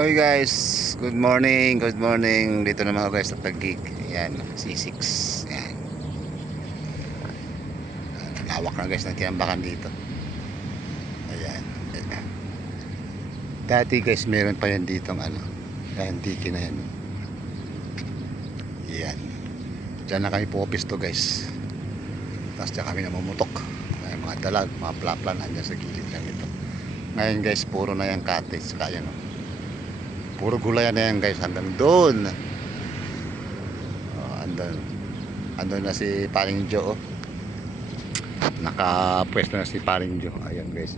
Okay guys, good morning, good morning. Dito naman ako guys sa Taguig. Ayan, C6. Ayan. Lawak na guys ng tinambakan dito. Ayan. Ayan. Dati guys, meron pa yan dito ano. Ayan, tiki na yan. Ayan. Diyan na kami po-office to guys. Tapos diyan kami namumutok. Ayan, mga dalag, mga plaplan andyan sa gilid lang ito. Ngayon guys, puro na yung cottage. Saka yan o. Puro gulayan na yan guys hanggang doon. Andun na si Paring Joe. Nakapwesto na si Paring Joe. Ayan guys.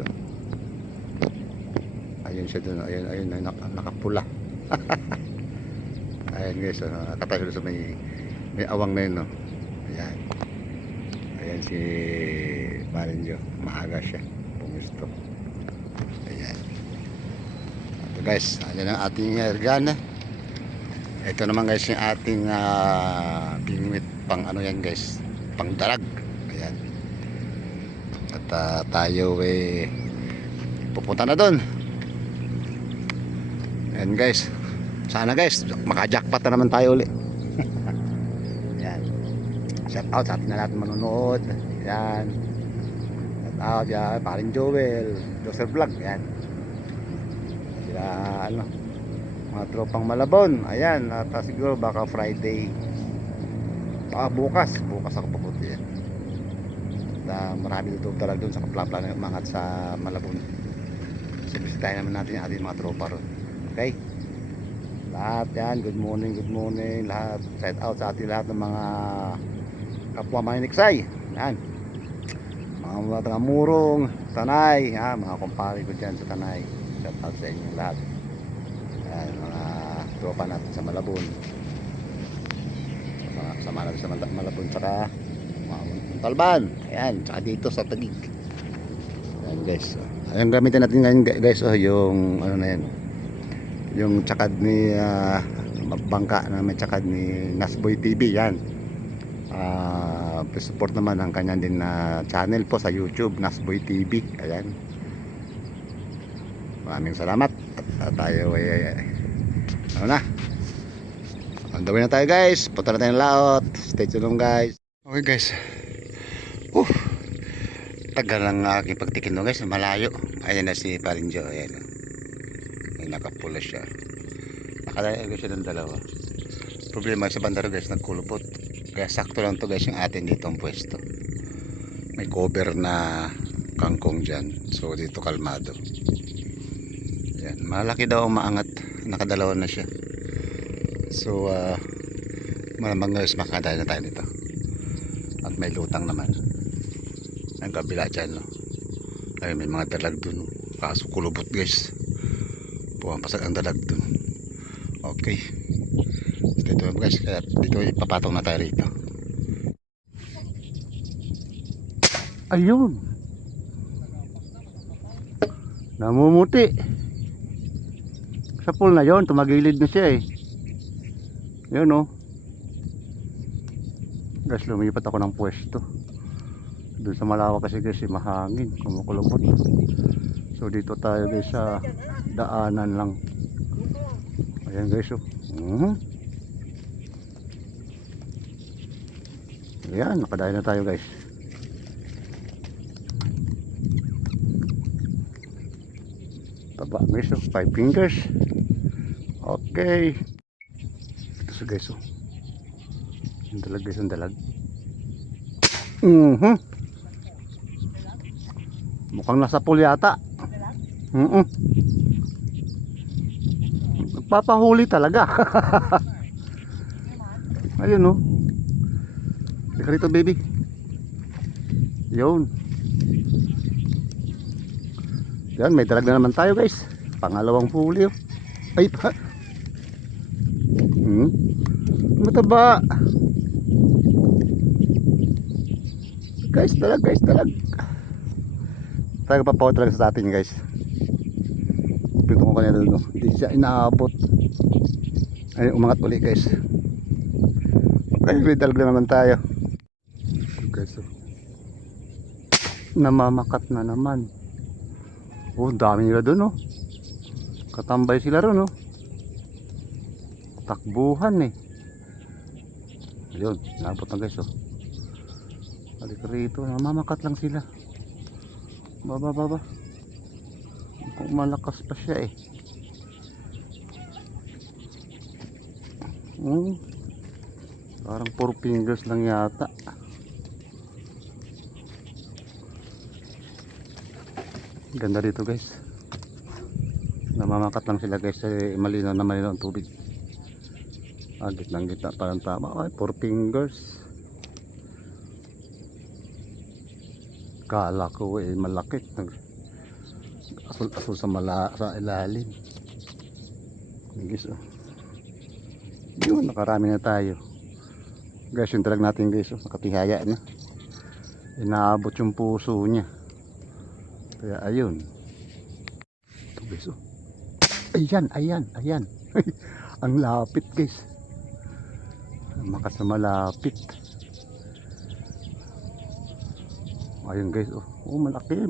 Ayun siya doon. Ayun nakapula. Ayan guys. Nakatayo sa may awang na yun. No? Ayan. Ayan si Paring Joe. Maaga siya. Pumusto. Ayan. Guys, ayan ang ating ergana. Ito naman guys yung ating pingwit pang ano yan guys, pang dalag. Ayan. At tayo pupunta na doon. Ayan guys. Sana guys maka-jackpot na naman tayo uli. Ayan. Shout out sa ating na natin manonood. Ayan. Shout out yan, Paring Joel, Doser Vlog. Ayan. Ano, mga tropang Malabon. Ayan, at siguro baka Friday, baka bukas ako papunta yan. Marami dito talaga doon sa kaplapla na umangat sa Malabon. So bisitahin naman natin yung ating mga tropa ron. Okay, lahat yan, good morning lahat. Shout out sa ating lahat ng mga kapwa maniniksay. Yan, mga murong Tanay, mga kumpare ko dyan sa Tanay. Shout out sa inyo lahat. Ayan, mga tropa natin sa Malabon, mga kasama natin sa Malabon, saka mga Talban. Ayan, saka dito sa Taguig. Ayan guys, ayan gamitin natin ngayon guys, yung ano na yan, yung tsakad ni bangka na may tsakad ni Nasboy TV. Yan, support naman ang kanya din na channel po sa YouTube, Nasboy TV. Ayan, maraming salamat. At tayo ano na, on the way na tayo guys. Punta na tayo ng laot. Stay tuned guys. Okay guys, tagal lang aking pagtikin doon guys, malayo. Ayan na si Paring Joe. Ayan, ay nakapula siya. Nakalayo siya ng dalawa. Problema sa bandaro guys, nagkulupot. Kaya sakto lang to guys yung atin dito ang pwesto. May cover na kangkong dyan, so dito kalmado. Yan, malaki daw ang maangat. Nakadalawa na siya. So malamang guys makakadaya na tayo nito. At may lutang naman ang kabila dyan, no? Ay, may mga dalag dun, no? Kaso kulubot guys, pumampasag ang dalag dun. Okay, dito guys, kaya dito ipapatong na tayo rito. Ayun, namumuti sa pool na yon, tumagilid na siya yun guys. Lumipat ako ng pwesto doon sa malawak kasi guys, mahangin, kumukulubot. So dito tayo guys sa daanan lang. Ayan guys, ayan, nakadaya na tayo guys. Taba guys, 5 fingers. Okay, ito sa guys, ang dalag guys, ang dalag. Mukhang nasa pool yata. Nagpapahuli talaga. Ayun, Lika rito baby. Yun. Yan, may dalag na naman tayo guys. Pangalawang huli. Ay pa. Mataba. Guys, dalag. Talaga pa po talaga sa atin guys. Pito ko kanina doon, hindi siya inaabot. Ay, umangat uli guys. Ay, may dalag na naman tayo. Guys, namamakat na naman. Dami nila doon, Katambay sila ron, Takbuhan eh. Ayun, nabot na guys oh. Balik rito, namamakat lang sila. Baba. Kung malakas pa siya eh. Parang 4 fingers lang yata. Ganda dito guys. Namamakat lang sila guys. Malinaw na malinaw ang tubig. Gitnang gitna parang tama. Ay, 4 fingers. Kala ko eh malaki. Asul-asul sa ilalim. Guys oh. Yun, nakarami na tayo. Guys, yung talag natin guys oh. Nakatihaya na. Inaabot yung puso niya. Kaya ayun. Ito guys oh. Ayan. Ang lapit guys. Malapit. Ayun guys oh. Malaki.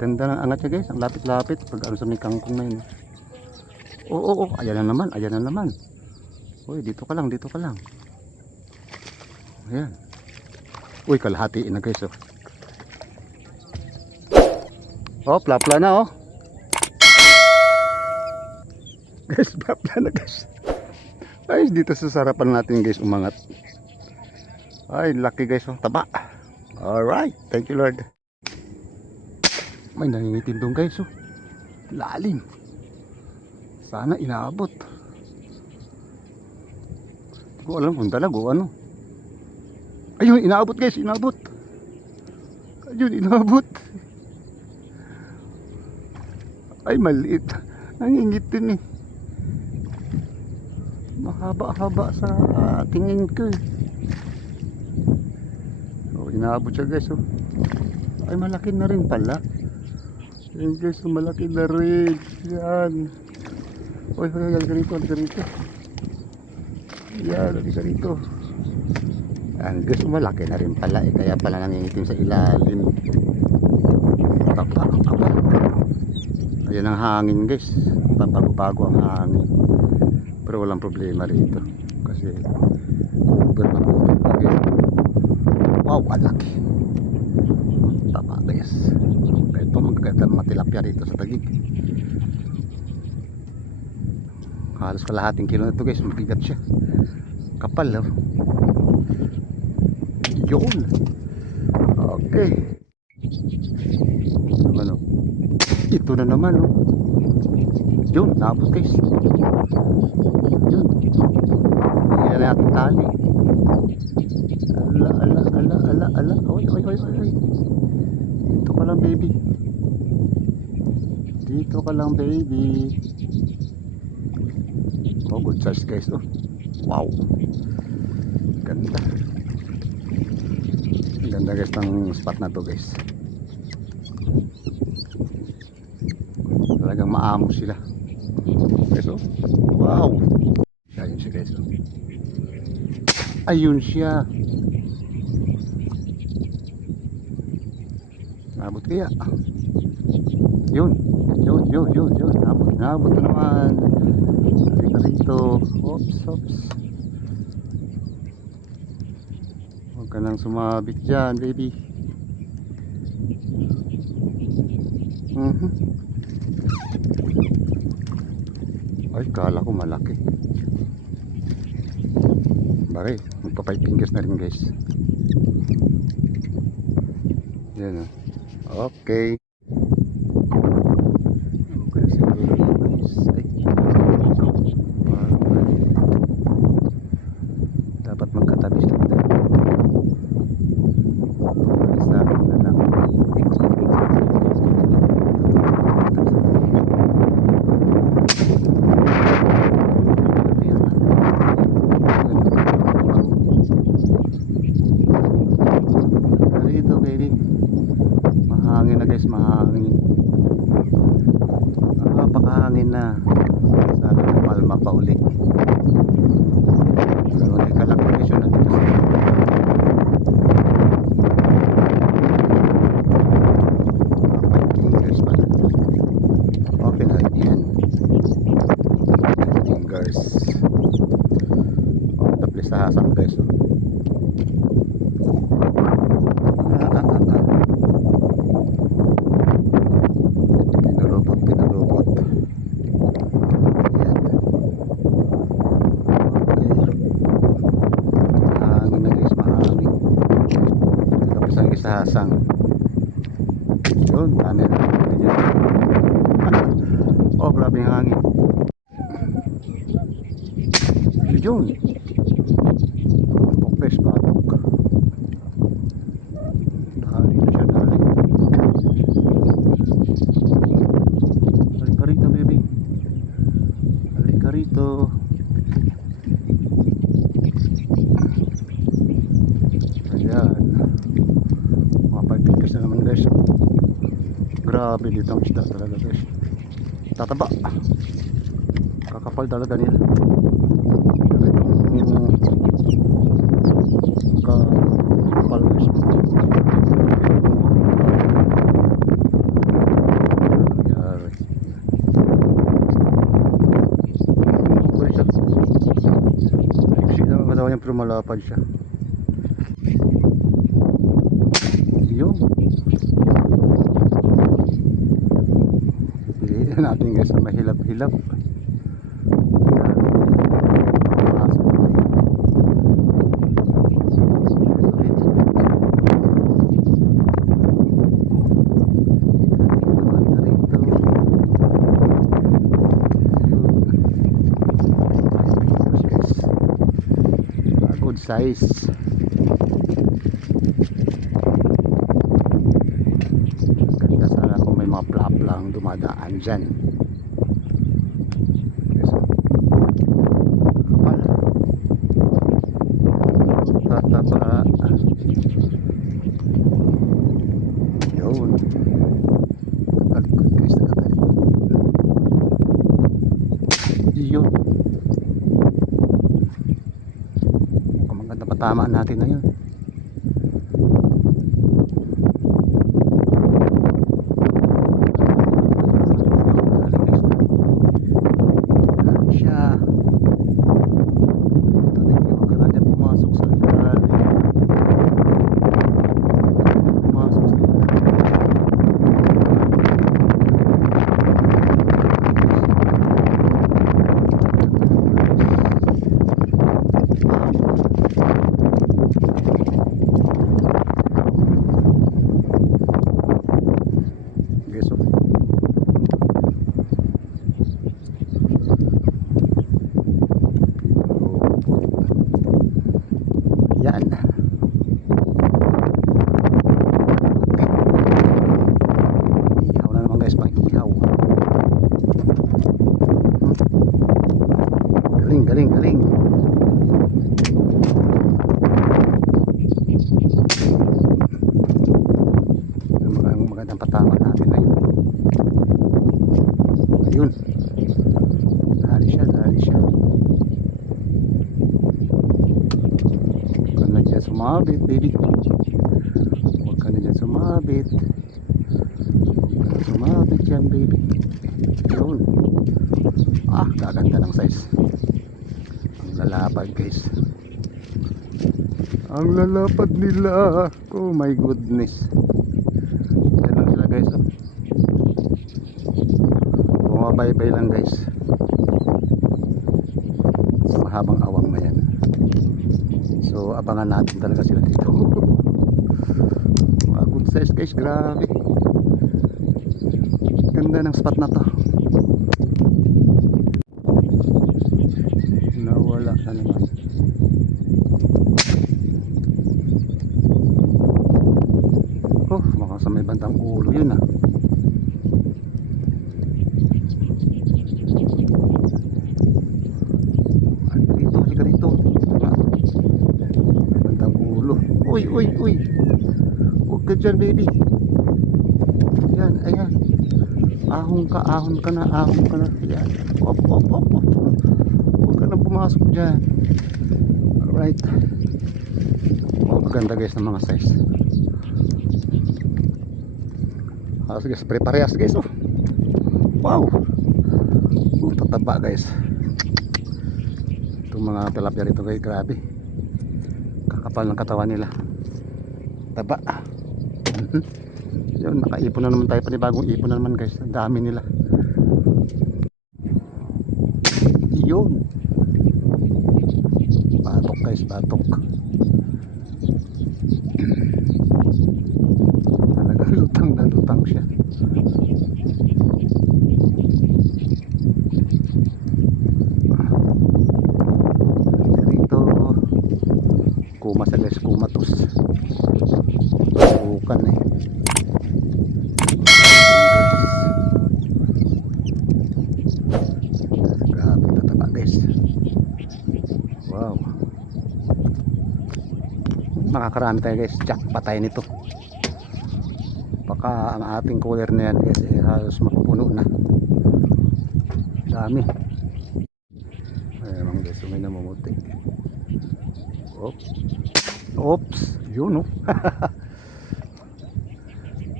Ganda ng angat niya guys. Ang lapit pag ano sa may kangkong na yun. Oh. Ayan na naman. Uy, dito ka lang. Ayan. Uy, kalahatiin na guys oh. Oh, plapla na oh. Guys, plapla na guys. Ay, dito sa sarapan natin guys umangat. Ay, laki guys oh, taba. Alright, thank you Lord. May nangingitim doon guys oh. Lalim. Sana inaabot. Hindi ko alam kung dalag o ano. Ayun, inaabot guys, inaabot. Ay, maliit. Nangingitim eh. Mahaba-haba sa tingin ko eh. Oh, inaabot siya guys oh. Ay, malaki na rin pala. Ayun guys, malaki na rin. Yan. Uy, halika rito. Yan, halika rito. Yan guys, malaki na rin pala eh. Kaya pala nangingitim sa ilalim. Tapa. Ayan ang hangin guys. Bago ang hangin. Pero walang problema rito. Kasi cover na guys. Wow, alaki. Tama guys. Ito magagandang matilapya rito sa Taguig. Halos kalahating kilo na ito guys. Mabigat siya. Kapal oh. Yun. Okay. Ano? Ito na naman oh. Yun, naabot guys. Yun. Ayan na ating tali. Ala. Oy. Dito ka lang baby. Oh, good size guys oh. Wow. Ganda guys ng spot na to guys. Talagang maamo sila guys oh. Wow. Ayun siya guys oh. Ayun siya. Nabot kaya. Yun. Nabot na naman. Rito. Oops. Huwag ka nang sumabit dyan, baby. Ay, kala ko malaki. Bagay, magpa 5 fingers na rin guys. Yan o. Okay. Dapat magkatabi sila. Dito baby. Mahangin na guys, mahangin. Napakahangin na. Sana malma pa uli. Pero hindi kalakalisyon na dito sa okay na rin yan. hasang guys. Oh. Pinulupot, pinulupot. Ayan. Okay. Hangin na guys, mahangin. Tapos ang isa hasang. Yun, dami na. Oh, grabe yung hangin. Yun. Pokpes, batok. Dali na siya, dali. Dali ka rito, baby. Dali ka rito. Ayan. Mapagpikas na naman guys. Grabe dito ang isda talaga guys. Tataba. Kakapal talaga nila. Kakapal guys. Nangyari. Kakapal siya. Iksi lang ang katawan niya pero malapad siya. Yun. Piliin natin guys sa mahilap-hilap. Good size. Ganda sana kung may mga plap lang dumadaan dyan. Kapal. Tataba. Yun. Nakalikod guys, nakalikod. Yun. Mukhang maganda patamaan natin na yun. Yan. Ihaw na naman guys, pang ihaw. Galing, galing, galing. Magandang patama natin na yun. Ayun. Dali siya, dali siya. Huwag ka na dyan sumabit, baby. Huwag ka na dyan sumabit. Huwag ka na sumabit dyan, baby. Yun. Ah, gaganda ng size. Ang lalapad guys. Ang lalapad nila. Oh my goodness. Yan lang sila guys. Oh. Bumabaybay lang guys. Sa mahabang awang na yan. So abangan natin talaga sila dito. Mga good size guys, grabe. Ganda ng spot na to. Nawala na naman. Oh, baka sa may bandang ulo yun ah. Halika rito. May bandang ulo. Uy, uy, uy. Huwag ka dyan baby. Ayan, ayan. Ahon ka na, ahon ka na. Ayan. Op, op, op, op. Huwag ka na pumasok dyan. Alright. Oh, maganda guys ng mga size. Ah, sige, pare-parehas guys. Oh. Wow. Tataba guys. Itong mga tilapia rito guys, grabe. Kapal ng katawan nila. Taba. Yun, nakaipon na naman tayo, panibagong ipon na naman guys. Ang dami nila. Yun. Batok guys, batok. Talagang lutang na lutang siya. Dito kuma sa guys, kumatos. Bukan eh. Grabe tataba guys. Wow. Makakarami tayo guys. Jackpot tayo nito. Baka ang ating cooler na yan guys eh, halos mapupuno na. Dami. Ayun guys, may namumuti. Oops. Oops. Yun oh.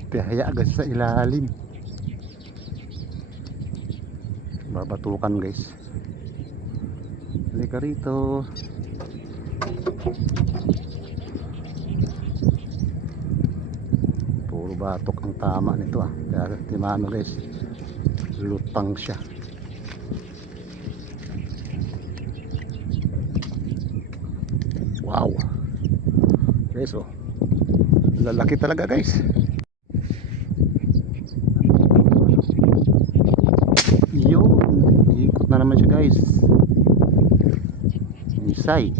Tihaya guys sa ilalim. Babatukan guys. Halika rito. Puro batok ang tama nito ah. Kaya timano guys, lutang siya. Wow guys oh, lalaki talaga guys. Yun, ikot na naman siya guys. Isay.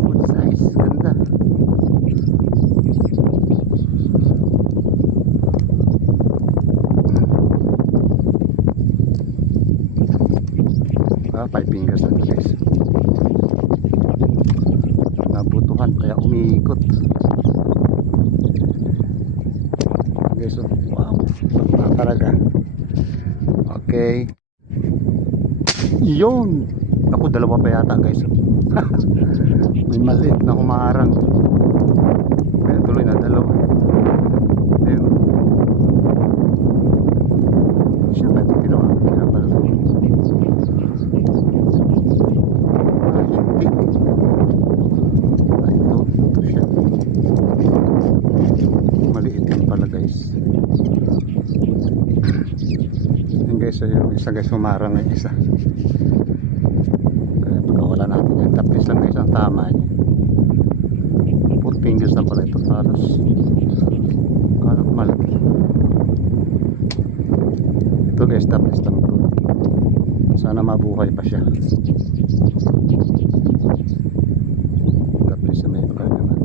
Good size, ganda. Ah, 5 fingers na guys. Nabutuhan kaya umiikot. Guys, oh, wow, talaga. Okay. Yun. Ako, dalawa pa yata guys. May maliit na humarang. Kaya tuloy na dalawa. Ayun. Siya ba ito tinawa? Pinapala ito. Ah, hindi. Ah, ito siya. Maliit yan pala guys. Yan guys, yung isa guys humarang yung isa. Kaya pagkawala natin yan, tapis lang guys ang tama niya. 4 fingers na pala ito, halos kala ko malaki. Ito guys, tapis lang ko. Sana mabuhay pa siya. Tapis na may pagkagangan.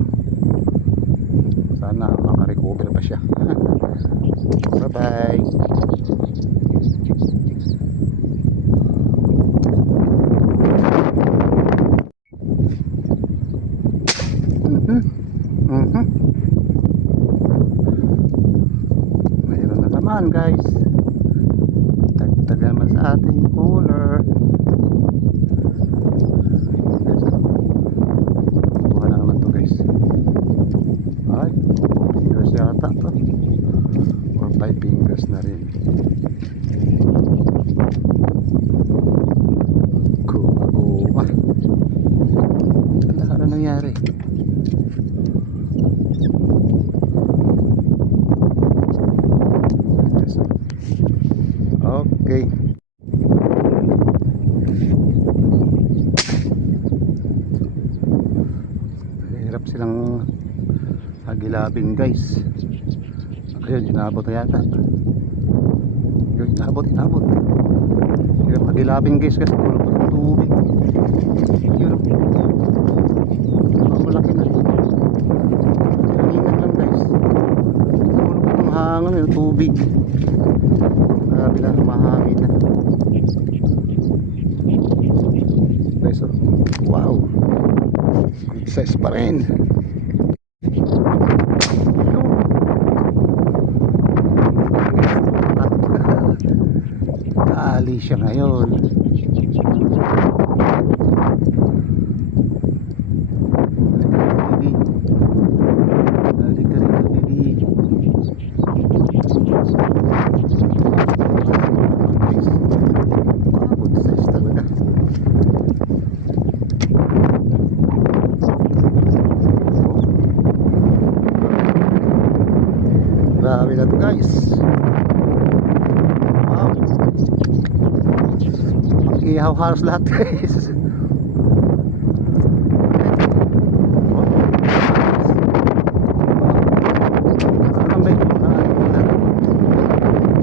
Sana makarecover pa siya. Bye bye. Mayroon na naman guys. Dagdagan naman sa ating cooler. Buha na naman to guys. Ay, 4 fingers yata to. Or 5 fingers na rin. Kuma. Ano nangyari? Okay. Hirap silang hagilapin guys. Ayun, inabot na yata. Yun, inabot. Hirap hagilapin guys kasi kulog ng tubig. Yun. Malaki na ito. Ingat lang guys. Kulog itong hangin yung tubig. Grabe na, mahangin na. Guys, oh. Wow. Good size pa rin. Kaali siya ngayon. Balik ka rito, baby. Good size talaga. guys. Wow. Ihaw halos lahat guys.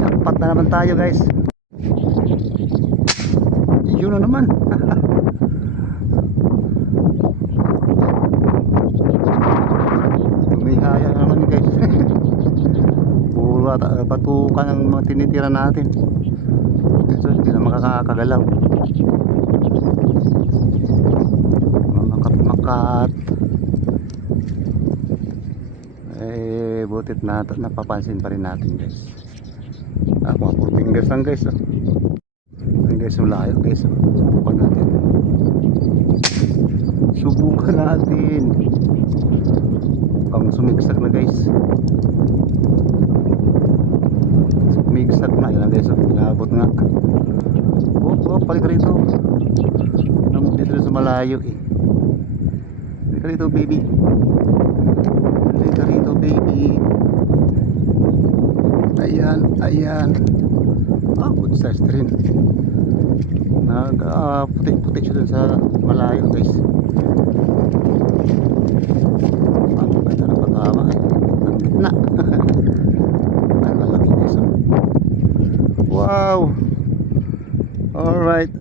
Jackpot na naman tayo guys. Yun na naman. Tumihaya naman guys. Puro batukan ang mga tinitira natin. So, hindi na makakagalaw. Makat butit na napapansin pa rin natin guys. Mga 4 fingers lang guys. Ayun guys, yung layo guys. Subukan natin. Subukan natin. Mukhang sumigsak na guys. Sumigsak na. Yan guys. Inabot nga. Balik ka rito. Namunti sila sa malayo eh. Balik ka rito baby. Balik ka rito baby. Ayan. Good size rin. Puti-puti siya dun sa malayo guys. Ganda na patama eh. Ang gitna. Ang lalaki guys. Wow. Alright.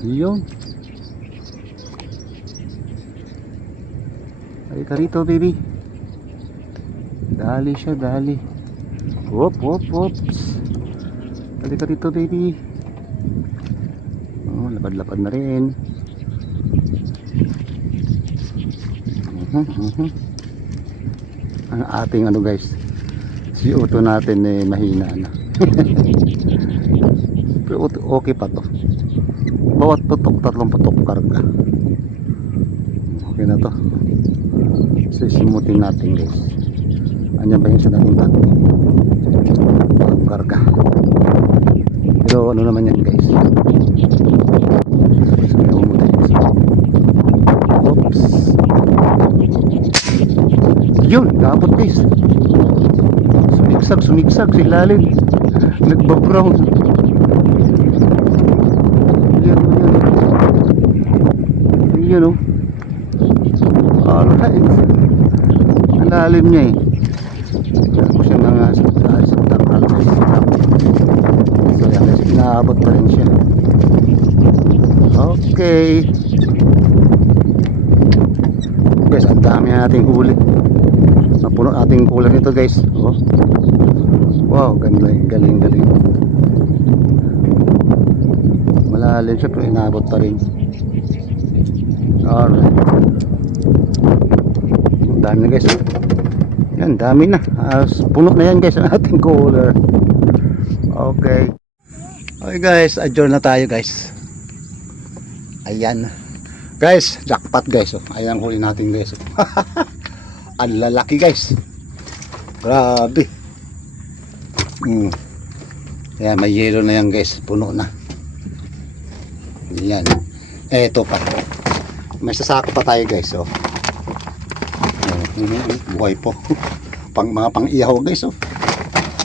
Yun. Ay ka rito baby. Dali siya, dali. Whoops. Dali ka rito baby. Oh, lapad-lapad na rin. Ang ating ano guys, CO2 natin eh mahina na. Pero okay pa to. Bawat putok, 3 putok karga. Okay na to. Sisimutin natin guys. Anyan pa yung sa nating tanong karga. Pero ano naman yan guys. Oops. Yun, dapat guys. Sumigsak sa ilalim. Nagbaground. Yan o. Alright. Ang lalim niya eh. Kaya ko siya nga sa takal. So yan guys, inaabot pa rin siya. Okay. Guys, ang dami nating huli. Napuno ating cooler nito guys. Oh. Wow, galing. Malalim siya pero inaabot pa rin. Alright. Dami na guys. Yan, dami na. Puno na yan guys ang ating cooler. Okay. Okay guys, adjourn na tayo guys. Ayan. Guys, jackpot guys. Ayan ang huli natin guys. Ang lalaki guys. Grabe. Ayan, may yellow na yan guys. Puno na. Ayan. Eto pa. May sasako pa tayo guys. Buhay po. Mga pang ihaw guys.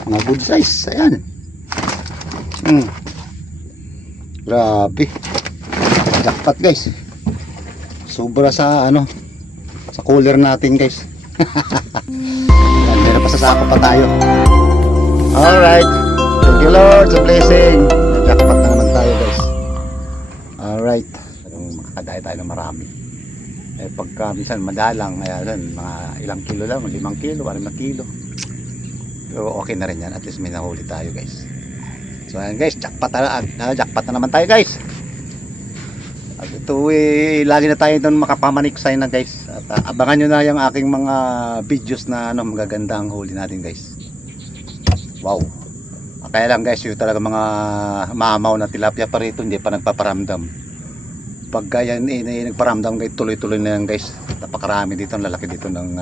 Mga good size. Ayan. Grabe. Jackpot guys. Sobra sa sa cooler natin guys. Meron pa sasako pa tayo. Alright. Thank you Lord sa blessing. Jackpot na naman tayo guys. Alright. Makakadaya tayo ng marami. Pagka minsan madalang, ayan, mga ilang kilo lang, 5 kilo, 6 kilo. Pero okay na rin yan. At least may nahuli tayo guys. So ayan guys, jackpot na naman tayo guys. At ito lagi na tayo doon makapamaniksay na guys. At abangan nyo na yung aking mga videos na magaganda ang huli natin guys. Wow. Kaya lang guys, yung talaga mga mamaw na tilapia pa rito, hindi pa nagpaparamdam. Pagka yan nagparamdam guys, tuloy-tuloy na yan guys. Napakarami dito, ang lalaki dito ng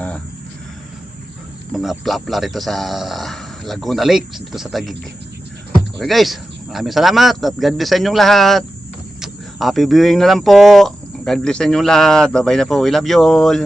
mga plapla rito sa Laguna Lake, dito sa Taguig. Okay guys, maraming salamat at God bless sa inyong lahat. Happy viewing na lang po. God bless sa inyong lahat. Bye bye na po. We love you all.